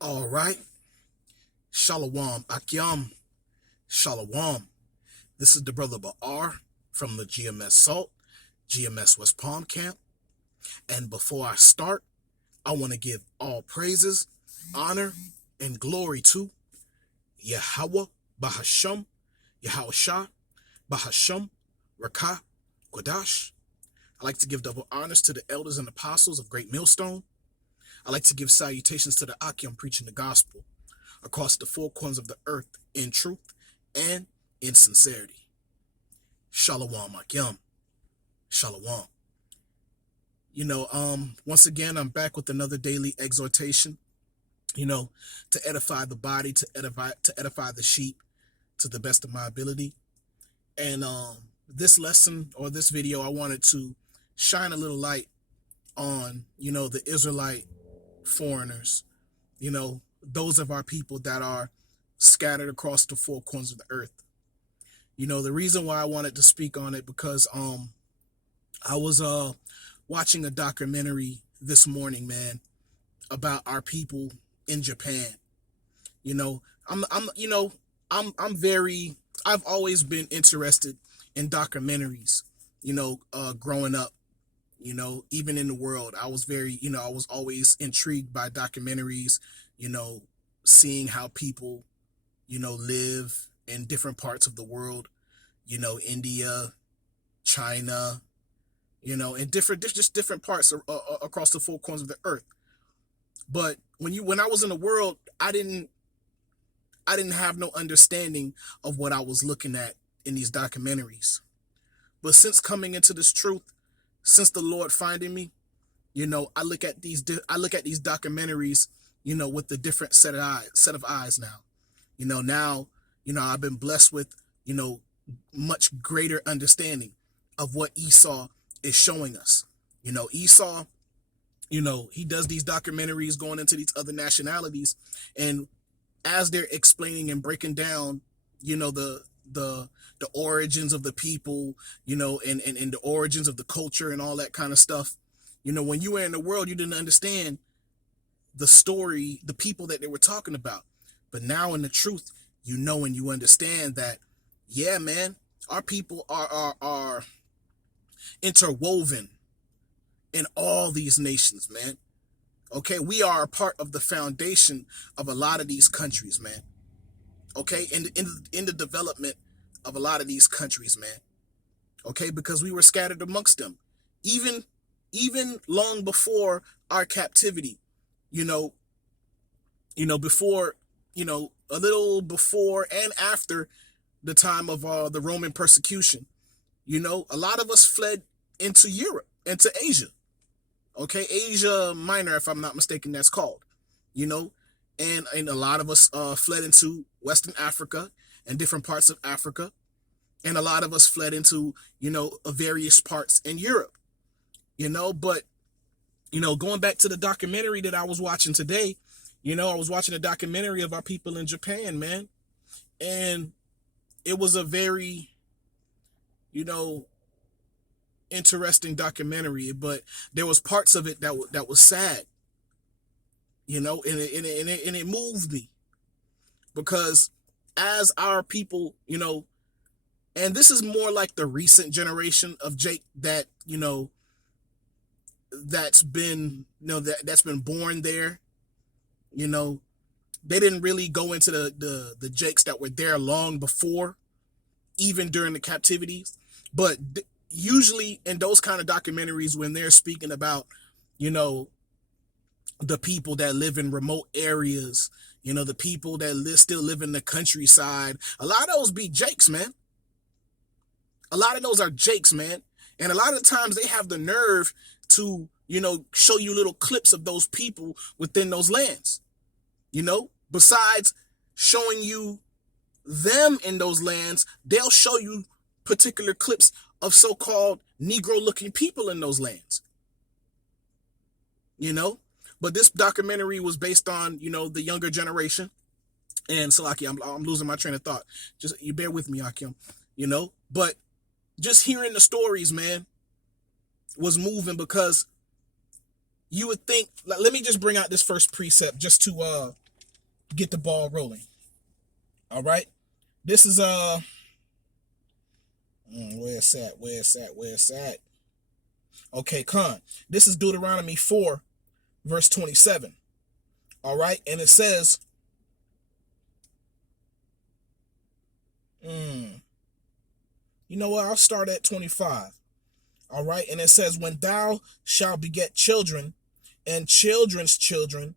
All right. Shalom. Akyam. Shalom. This is the brother Ba'ar from the GMS Salt, GMS West Palm Camp. And before I start, I want to give all praises, honor, and glory to Yahweh, Bahasham, Yahushua, Bahasham, Rakah, Quadash. I like to give double honors to the elders and apostles of Great Millstone. I like to give salutations to the Akyam preaching the gospel across the four corners of the earth in truth and in sincerity. Shalom, Akyam. Shalom. Once again, I'm back with another daily exhortation, to edify the body, to edify the sheep to the best of my ability. And this lesson or this video, I wanted to shine a little light on, the Israelite foreigners, those of our people that are scattered across the four corners of the earth. The reason why I wanted to speak on it because I was watching a documentary this morning, man, about our people in Japan. I've always been interested in documentaries, growing up, even in the world. I was always intrigued by documentaries, seeing how people, live in different parts of the world, India, China, in different parts across the four corners of the earth. But when I was in the world, I didn't have no understanding of what I was looking at in these documentaries. But since coming into this truth, since the Lord finding me, I look at these documentaries, with a different set of eyes now. Now, I've been blessed with, much greater understanding of what Esau is showing us. Esau, he does these documentaries going into these other nationalities, and as they're explaining and breaking down, the origins of the people, and the origins of the culture and all that kind of stuff. When you were in the world, you didn't understand the story, the people that they were talking about. But now in the truth, and you understand that, yeah, man, our people are interwoven in all these nations, man. Okay, we are a part of the foundation of a lot of these countries, man. Okay, in the development of a lot of these countries, man. Okay, because we were scattered amongst them, even long before our captivity, before, a little before and after the time of the Roman persecution. A lot of us fled into Europe, into Asia. Okay, Asia Minor, if I'm not mistaken, that's called. And a lot of us fled into Western Africa and different parts of Africa. And a lot of us fled into, various parts in Europe. But, going back to the documentary that I was watching today, I was watching a documentary of our people in Japan, man. And it was a very, interesting documentary, but there was parts of it that was sad, and it moved me, because as our people, and this is more like the recent generation of Jake that, that's been, that's been born there. They didn't really go into the Jakes that were there long before, even during the captivities. But usually in those kind of documentaries, when they're speaking about, the people that live in remote areas, the people that still live in the countryside, a lot of those be Jakes, man. A lot of those are Jakes, man. And a lot of the times they have the nerve to, show you little clips of those people within those lands. Besides showing you them in those lands, they'll show you particular clips of so-called Negro-looking people in those lands. But this documentary was based on, the younger generation. And so, Aki, I'm losing my train of thought. Just, you bear with me, Akim. But just hearing the stories, man, was moving, because you would think, let me just bring out this first precept just to get the ball rolling. All right. This is where it's at, where it's at. Okay, Con. This is Deuteronomy 4, verse 27. All right, and it says, you know what? I'll start at 25. All right, and it says, when thou shalt beget children and children's children,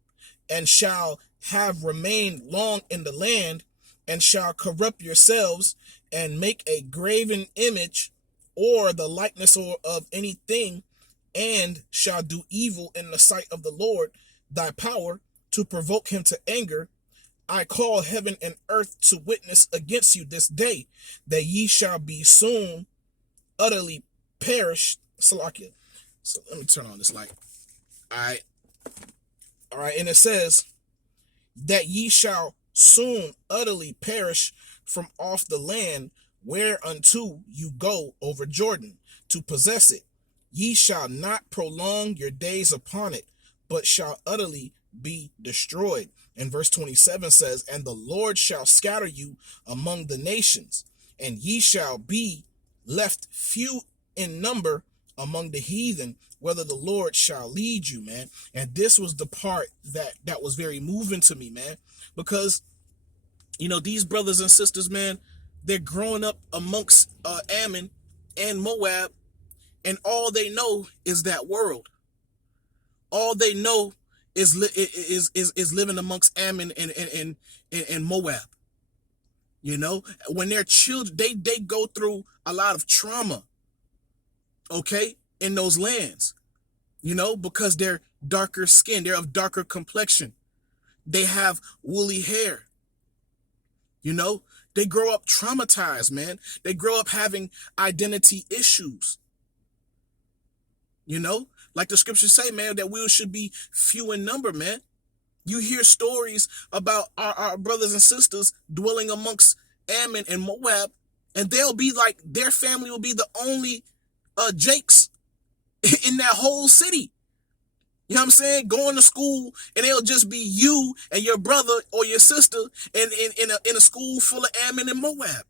and shall have remained long in the land, and shall corrupt yourselves, and make a graven image, or the likeness of anything, and shall do evil in the sight of the Lord thy power, to provoke him to anger, I call heaven and earth to witness against you this day, that ye shall be soon utterly perished. Salakia. So let me turn on this light. All right, and it says that ye shall soon utterly perish from off the land whereunto you go over Jordan to possess it. Ye shall not prolong your days upon it, but shall utterly be destroyed. And verse 27 says, and the Lord shall scatter you among the nations, and ye shall be left few in number among the heathen, whether the Lord shall lead you, man. And this was the part that was very moving to me, man, because, you know, these brothers and sisters, man, they're growing up amongst Ammon and Moab, and all they know is that world. All they know is living amongst Ammon and Moab. You know, when they're children, they go through a lot of trauma, okay, in those lands, you know, because they're darker skin, they're of darker complexion, they have woolly hair, you know, they grow up traumatized, man. They grow up having identity issues, you know, like the scriptures say, man, that we should be few in number, man. You hear stories about our brothers and sisters dwelling amongst Ammon and Moab, and they'll be like, their family will be the only Jakes in that whole city. You know what I'm saying? Going to school, and it'll just be you and your brother or your sister in a school full of Ammon and Moab.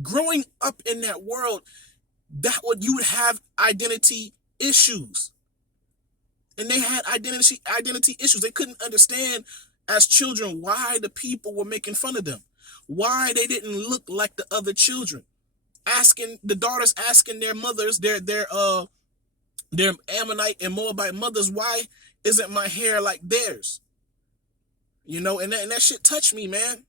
Growing up in that world, you would have identity issues. And they had identity issues. They couldn't understand as children why the people were making fun of them, why they didn't look like the other children. The daughters asking their mothers, their Ammonite and Moabite mothers, why isn't my hair like theirs? You know, and that shit touched me, man.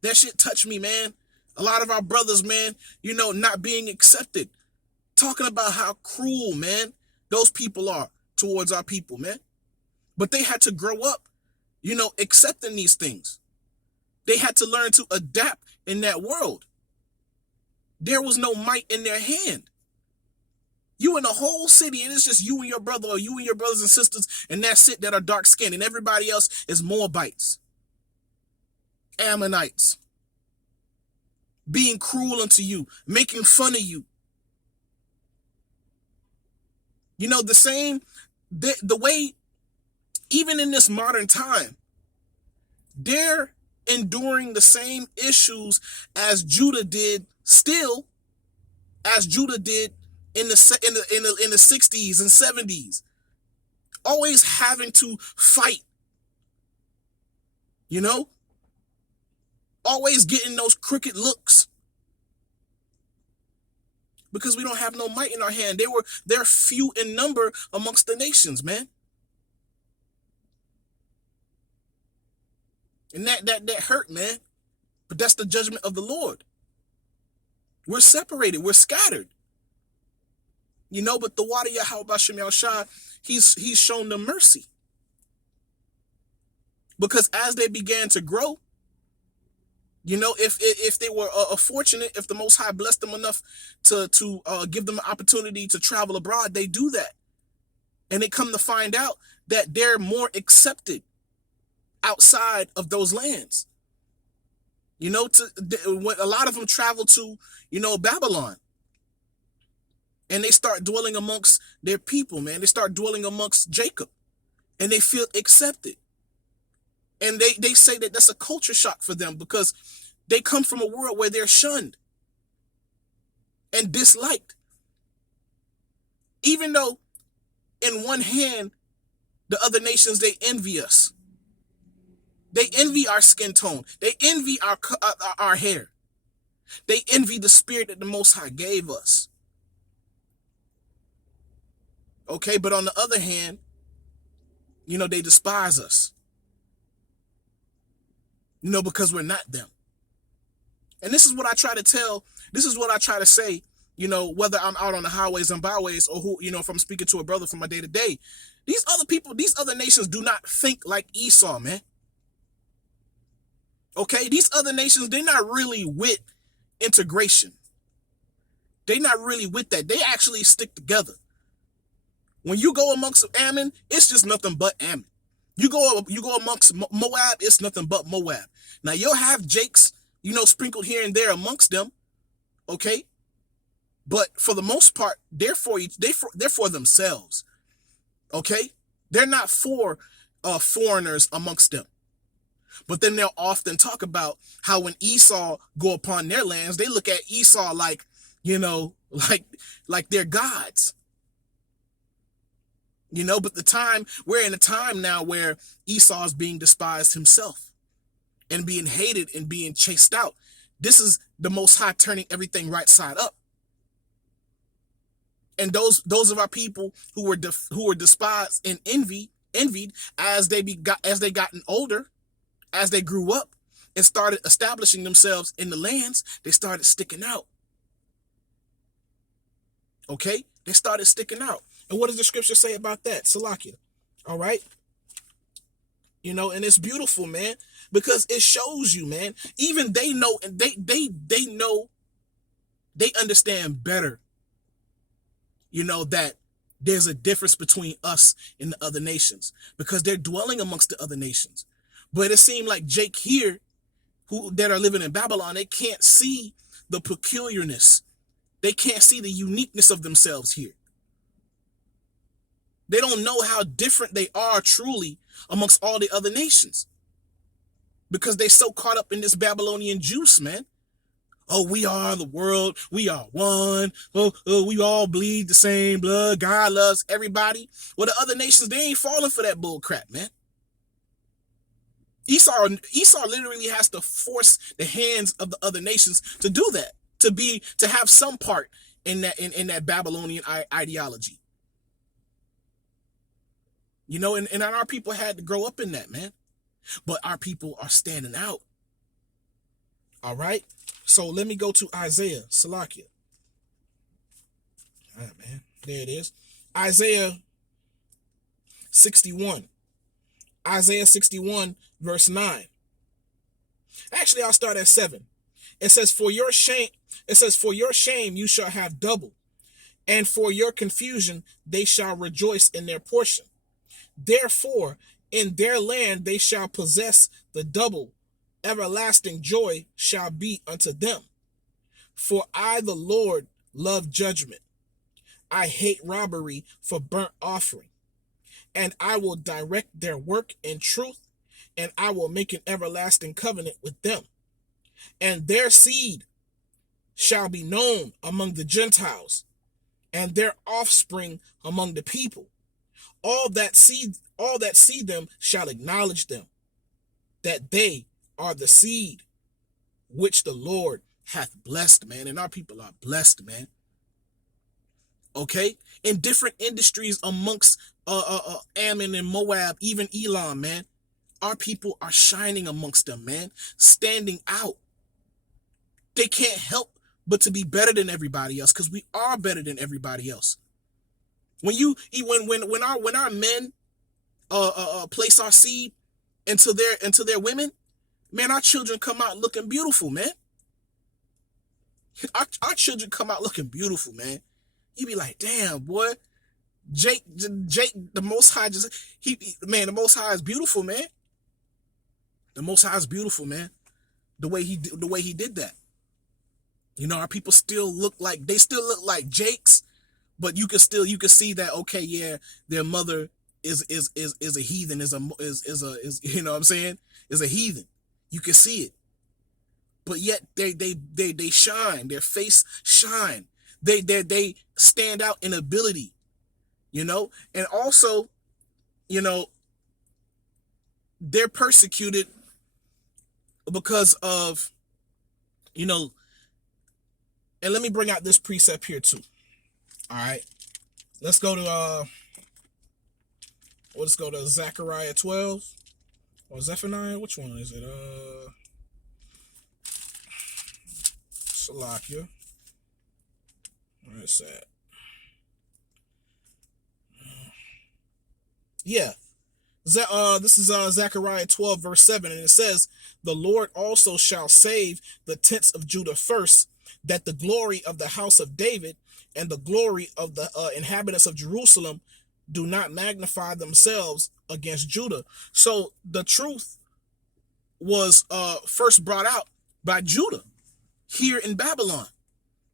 That shit touched me, man. A lot of our brothers, man, you know, not being accepted. Talking about how cruel, man, those people are towards our people, man. But they had to grow up, you know, accepting these things. They had to learn to adapt in that world. There was no might in their hand. You in the whole city, and it's just you and your brother, or you and your brothers and sisters, and that's it, that are dark skinned, and everybody else is Moabites, Ammonites, being cruel unto you, making fun of you. You know, the way, even in this modern time, they're enduring the same issues as Judah did, still, as Judah did in the 60s and 70s. Always having to fight, you know? Always getting those crooked looks. Because we don't have no might in our hand. They're few in number amongst the nations, man. And that hurt, man. But that's the judgment of the Lord. We're separated. We're scattered. You know, but the Wadi Yahweh Bashem Yahushua, he's shown them mercy. Because as they began to grow, you know, if they were fortunate, if the Most High blessed them enough to give them an opportunity to travel abroad, they do that. And they come to find out that they're more accepted outside of those lands. You know, a lot of them travel to, you know, Babylon. And they start dwelling amongst their people, man. They start dwelling amongst Jacob. And they feel accepted. And they say that that's a culture shock for them because they come from a world where they're shunned and disliked. Even though in one hand, the other nations, they envy us. They envy our skin tone. They envy our hair. They envy the spirit that the Most High gave us. Okay, but on the other hand, they despise us. Because we're not them. And this is what I try to tell. This is what I try to say, whether I'm out on the highways and byways or if I'm speaking to a brother from my day to day. These other people, these other nations do not think like Esau, man. Okay, these other nations, they're not really with integration. They're not really with that. They actually stick together. When you go amongst Ammon, it's just nothing but Ammon. You go amongst Moab, it's nothing but Moab. Now you'll have Jakes, sprinkled here and there amongst them, okay? But for the most part, they're for themselves, okay? They're not for foreigners amongst them. But then they'll often talk about how when Esau go upon their lands, they look at Esau like, like they're gods. But we're in a time now where Esau is being despised himself and being hated and being chased out. This is the Most High turning everything right side up. And those of our people who were despised and envied as they gotten older, as they grew up and started establishing themselves in the lands, they started sticking out. Okay? They started sticking out. And what does the scripture say about that? Salakia. All right? And it's beautiful, man, because it shows you, man, even they know, and they know, they understand better, that there's a difference between us and the other nations because they're dwelling amongst the other nations. But it seemed like Jake here, that are living in Babylon, they can't see the peculiarness. They can't see the uniqueness of themselves here. They don't know how different they are truly amongst all the other nations because they're so caught up in this Babylonian juice, man. Oh, we are the world. We are one. Oh, we all bleed the same blood. God loves everybody. Well, the other nations, they ain't falling for that bull crap, man. Esau literally has to force the hands of the other nations to do that, to have some part in that Babylonian ideology. And our people had to grow up in that, man. But our people are standing out. All right? So let me go to Isaiah, Salakia. All right, man. There it is. Isaiah 61. Isaiah 61, verse 9. Actually, I'll start at 7. It says, for your shame you shall have double, and for your confusion they shall rejoice in their portion. Therefore, in their land they shall possess the double. Everlasting joy shall be unto them. For I, the Lord, love judgment. I hate robbery for burnt offering. And I will direct their work in truth, and I will make an everlasting covenant with them. And their seed shall be known among the Gentiles, and their offspring among the people. All that see them shall acknowledge them, that they are the seed which the Lord hath blessed, man. And our people are blessed, man. Okay? In different industries amongst Ammon and Moab, even Elam, man. Our people are shining amongst them, man. Standing out. They can't help but to be better than everybody else, because we are better than everybody else. When our men place our seed into their women, man, our children come out looking beautiful, man. Our children come out looking beautiful, man. You be like, damn, boy, Jake, the Most High the Most High is beautiful, man. The Most High is beautiful, man. The way he did that. Our people still look like Jake's, but you can see that, okay, yeah, their mother is a heathen, is you know what I'm saying, is a heathen. You can see it. But yet they shine, their face shine. They stand out in ability, you know? And also, you know, they're persecuted because of, you know, and let me bring out this precept here too. All right. Let's go to let's go to Zechariah 12 or Zephaniah. Which one is it? Salakia. Where is that? Yeah. This is Zechariah 12 verse 7, and it says, "The Lord also shall save the tents of Judah first, that the glory of the house of David and the glory of the inhabitants of Jerusalem do not magnify themselves against Judah." So the truth was first brought out by Judah here in Babylon,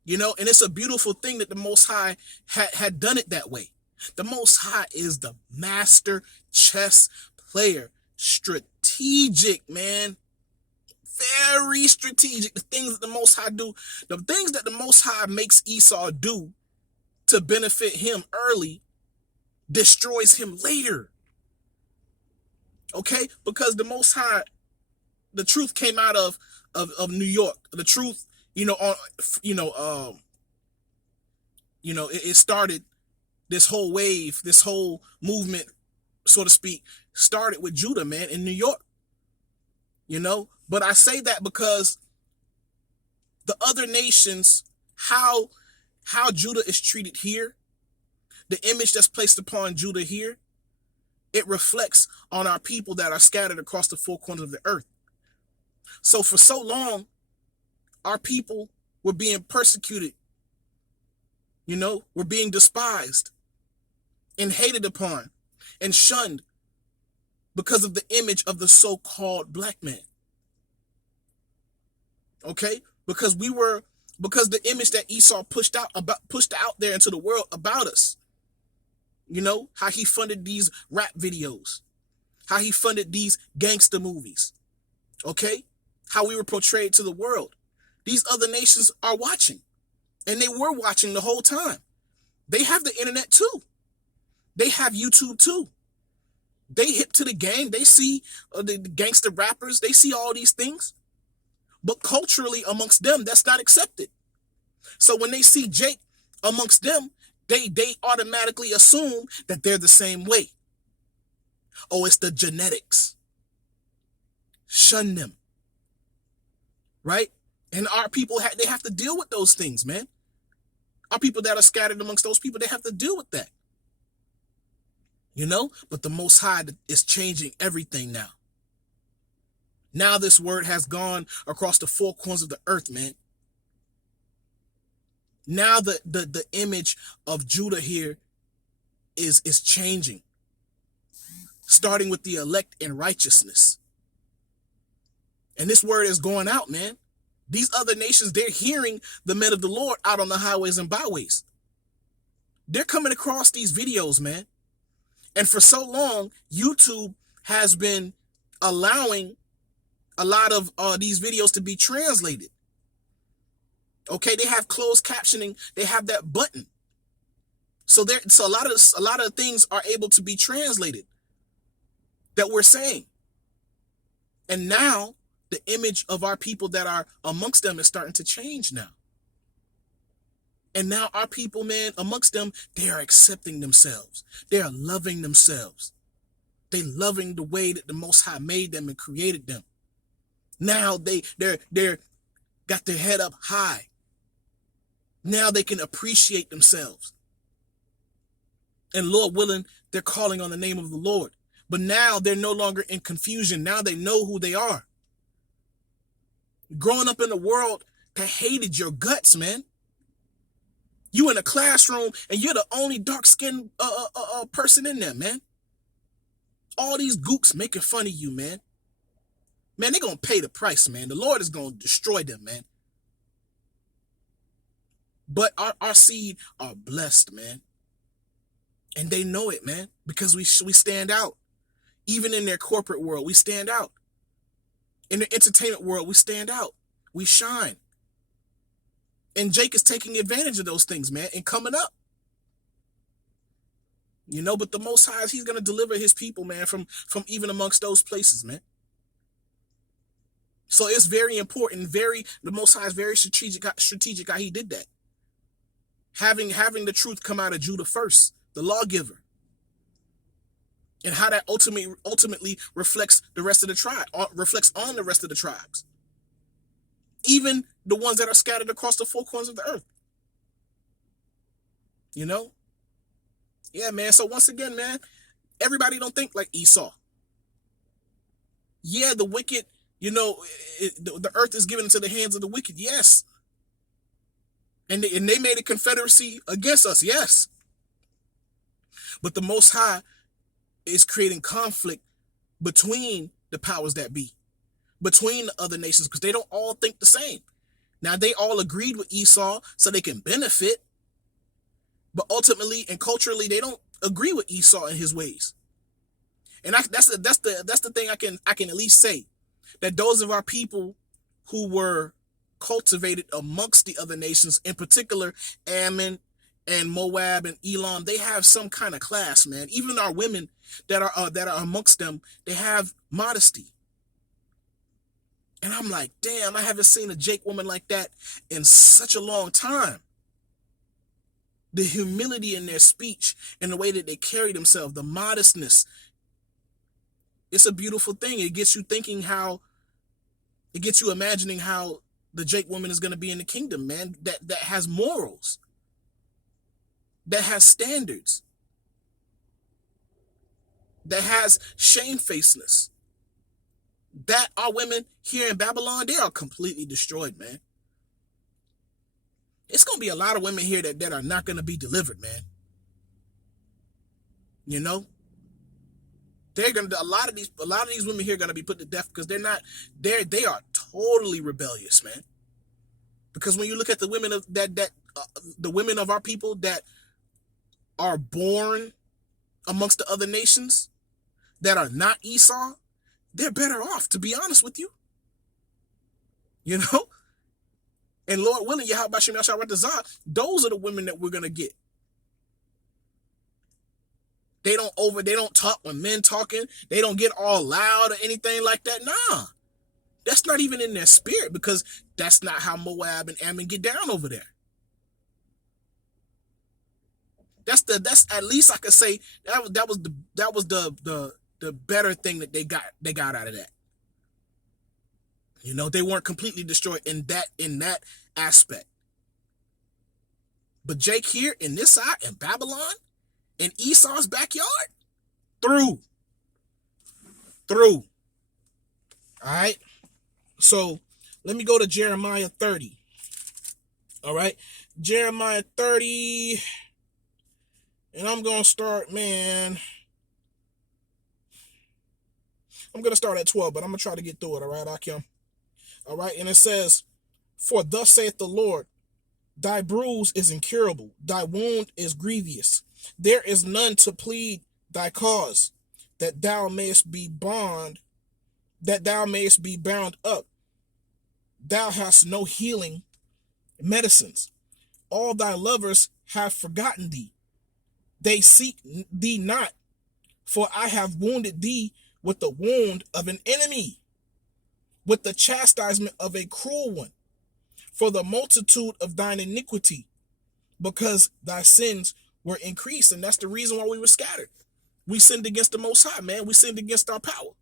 you know, and it's a beautiful thing that the Most High had done it that way. The Most High is the master chess player. Strategic, man. Very strategic. The things that the Most High do, the things that the Most High makes Esau do to benefit him early, destroys him later. Okay? Because the Most High, the truth came out of New York. The truth, you know, it started. This whole wave, this whole movement, so to speak, started with Judah, man, in New York. You know, but I say that because the other nations, how Judah is treated here, the image that's placed upon Judah here, it reflects on our people that are scattered across the four corners of the earth. So for so long, our people were being persecuted. You know, we're being despised and hated upon and shunned because of the image of the so-called black man. Okay? Because the image that Esau pushed out there into the world about us. You know, how he funded these rap videos, how he funded these gangster movies. Okay? How we were portrayed to the world. These other nations are watching. And they were watching the whole time. They have the internet too. They have YouTube too. They hip to the game. They see the gangster rappers. They see all these things. But culturally amongst them, that's not accepted. So when they see Jake amongst them, they automatically assume that they're the same way. Oh, it's the genetics. Shun them. Right? And our people, they have to deal with those things, man. Our people that are scattered amongst those people, they have to deal with that. You know, but the Most High is changing everything now. Now this word has gone across the four corners of the earth, man. Now the image of Judah here is changing. Starting with the elect in righteousness. And this word is going out, man. These other nations, they're hearing the men of the Lord out on the highways and byways. They're coming across these videos, man. And for so long, YouTube has been allowing a lot of these videos to be translated. Okay, they have closed captioning. They have that button. So a lot of things are able to be translated that we're saying. And now the image of our people that are amongst them is starting to change now. And now our people, man, amongst them, they are accepting themselves. They are loving themselves. They loving the way that the Most High made them and created them. Now they're got their head up high. Now they can appreciate themselves. And Lord willing, they're calling on the name of the Lord. But now they're no longer in confusion. Now they know who they are. Growing up in a world that hated your guts, man. You in a classroom and you're the only dark-skinned person in there, man. All these gooks making fun of you, man. Man, they're going to pay the price, man. The Lord is going to destroy them, man. But our seed are blessed, man. And they know it, man, because we stand out. Even in their corporate world, we stand out. In the entertainment world, we stand out. We shine. And Jake is taking advantage of those things, man, and coming up. But the Most High, he's going to deliver his people, man, from even amongst those places, man. So it's very important, the Most High is very strategic how he did that. Having the truth come out of Judah first, the lawgiver. And how that ultimately reflects the rest of the tribe, reflects on the rest of the tribes. Even the ones that are scattered across the four corners of the earth. Yeah, man. So once again, man, everybody don't think like Esau. Yeah, the wicked, the earth is given into the hands of the wicked, yes. And they made a confederacy against us, yes. But the Most High is creating conflict between the powers that be, between the other nations, because they don't all think the same. Now, they all agreed with Esau so they can benefit, but ultimately and culturally, they don't agree with Esau and his ways. And that's the thing I can at least say, that those of our people who were cultivated amongst the other nations, in particular Ammon and Moab and Elam, they have some kind of class, man. Even our women that are amongst them, they have modesty. And I'm like, damn, I haven't seen a Jake woman like that in such a long time. The humility in their speech and the way that they carry themselves, the modestness. It's a beautiful thing. It gets you imagining how the Jake woman is going to be in the kingdom, man, that has morals, that has standards, that has shamefacedness. That our women here in Babylon, they are completely destroyed, man. It's going to be a lot of women here that are not going to be delivered, man. A lot of these women here are going to be put to death because they are totally rebellious, man. Because when you look at the women of the women of our people that are born amongst the other nations that are not Esau, they're better off, to be honest with you. And Lord willing, Yahweh Shem Yahshua Ratazah, those are the women that we're going to get. They don't talk when men talking. They don't get all loud or anything like that. Nah. That's not even in their spirit, because that's not how Moab and Ammon get down over there. That's at least I could say that was the better thing that they got out of that. They weren't completely destroyed in that aspect. But Jake here in this side, in Babylon, in Esau's backyard, through. All right. So let me go to Jeremiah 30. All right. Jeremiah 30. And I'm going to start, man. I'm going to start at 12, but I'm going to try to get through it. All right, Akim. All right. And it says, "For thus saith the Lord, thy bruise is incurable, thy wound is grievous. There is none to plead thy cause, that thou mayest be bound up. Thou hast no healing medicines. All thy lovers have forgotten thee. They seek thee not, for I have wounded thee with the wound of an enemy, with the chastisement of a cruel one, for the multitude of thine iniquity, because thy sins were increased." And that's the reason why we were scattered. We sinned against the Most High, man. We sinned against our power.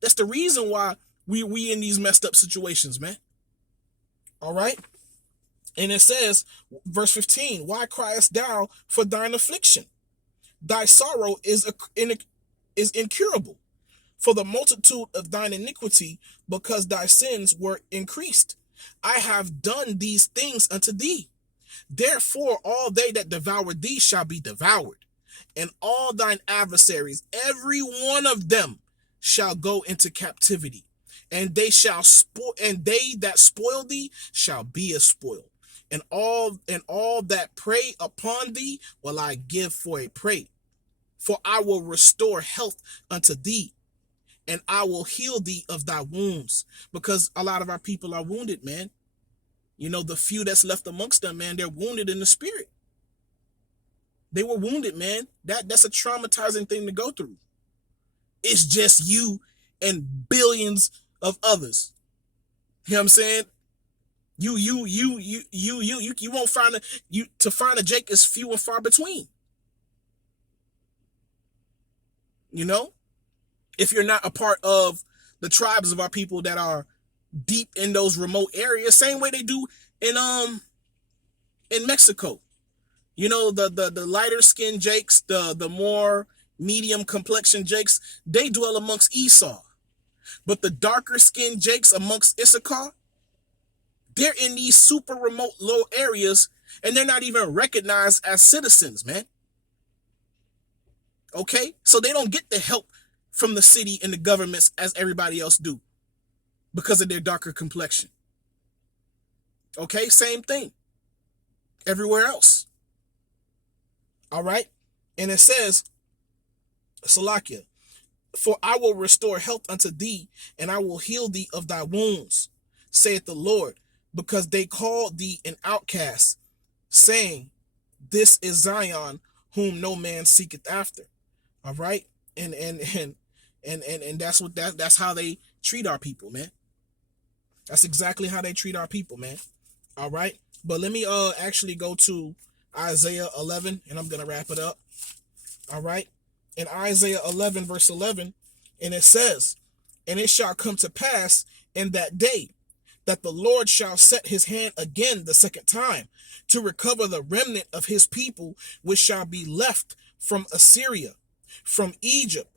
That's the reason why we in these messed up situations, man. All right. And it says, verse 15, "Why criest thou for thine affliction? Thy sorrow is incurable, for the multitude of thine iniquity, because thy sins were increased. I have done these things unto thee. Therefore all they that devour thee shall be devoured, and all thine adversaries, every one of them, shall go into captivity, and they that spoil thee shall be a spoil, and all that prey upon thee will I give for a prey. For I will restore health unto thee, and I will heal thee of thy wounds. Because a lot of our people are wounded, man. The few that's left amongst them, man, they're wounded in the spirit. They were wounded, man. That's a traumatizing thing to go through. It's just you and billions of others. You know what I'm saying? You won't find to find a Jake is few and far between. If you're not a part of the tribes of our people that are deep in those remote areas, same way they do in Mexico. The lighter skinned Jakes, the more medium complexion Jakes, they dwell amongst Esau. But the darker skinned Jakes amongst Issachar, they're in these super remote low areas, and they're not even recognized as citizens, man. Okay? So they don't get the help from the city and the governments as everybody else do because of their darker complexion. Okay? Same thing everywhere else. All right? And it says, Salakia, for I will restore health unto thee, and I will heal thee of thy wounds, saith the Lord, because they called thee an outcast, saying, this is Zion, whom no man seeketh after. All right? And that's how they treat our people, man. That's exactly how they treat our people, man. All right? But let me actually go to Isaiah 11, and I'm going to wrap it up. All right? In Isaiah 11, verse 11, and it says, and it shall come to pass in that day that the Lord shall set his hand again the second time to recover the remnant of his people, which shall be left from Assyria, from Egypt,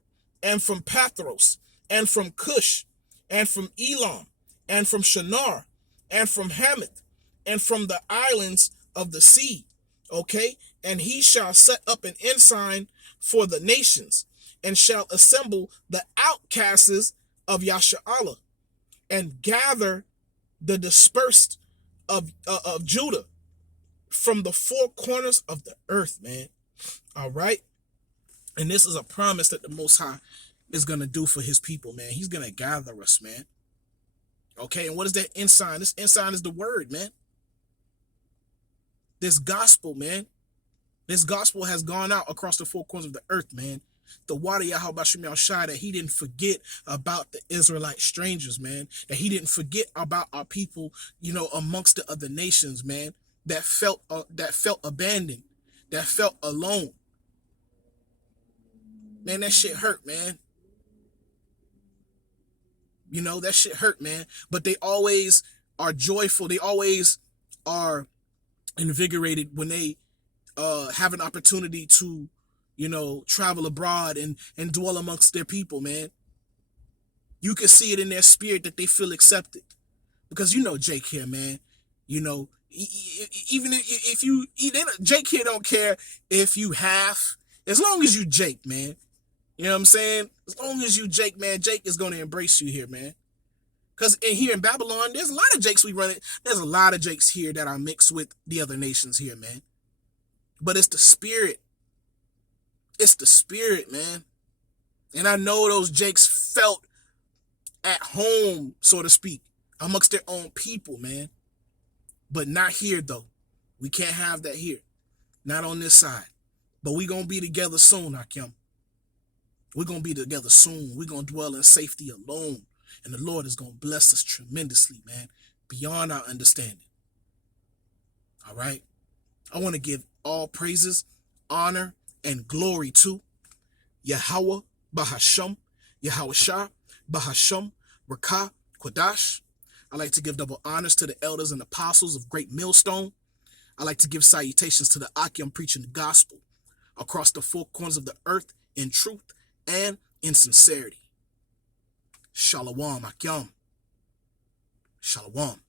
and from Pathros, and from Cush, and from Elam, and from Shinar, and from Hamath, and from the islands of the sea. Okay? And he shall set up an ensign for the nations, and shall assemble the outcasts of Yasha'Allah, and gather the dispersed of Judah from the four corners of the earth, man. All right? And this is a promise that the Most High is going to do for his people, man. He's going to gather us, man. Okay? And what is that ensign? This ensign is the word, man. This gospel, man. This gospel has gone out across the four corners of the earth, man. The water Yahweh Bashim Yahushua, that he didn't forget about the Israelite strangers, man. That he didn't forget about our people, amongst the other nations, man. That felt abandoned, that felt alone. Man, that shit hurt, man. That shit hurt, man. But they always are joyful. They always are invigorated when they have an opportunity to, travel abroad and dwell amongst their people, man. You can see it in their spirit that they feel accepted. Because Jake here, man. Even if you, Jake here don't care if you half, as long as you Jake, man. You know what I'm saying? As long as you Jake, man, Jake is going to embrace you here, man. Because here in Babylon, there's a lot of Jakes we run it. There's a lot of Jakes here that are mixed with the other nations here, man. But it's the spirit. It's the spirit, man. And I know those Jakes felt at home, so to speak, amongst their own people, man. But not here, though. We can't have that here. Not on this side. But we going to be together soon, Hakim. We're going to be together soon. We're going to dwell in safety alone. And the Lord is going to bless us tremendously, man, beyond our understanding. All right? I want to give all praises, honor, and glory to Yahweh Bahasham, Yahweh Shah, Bahasham, Rakah, Quadash. I like to give double honors to the elders and apostles of Great Millstone. I like to give salutations to the Akim preaching the gospel across the four corners of the earth in truth and in sincerity. Shalom, Akim. Shalom.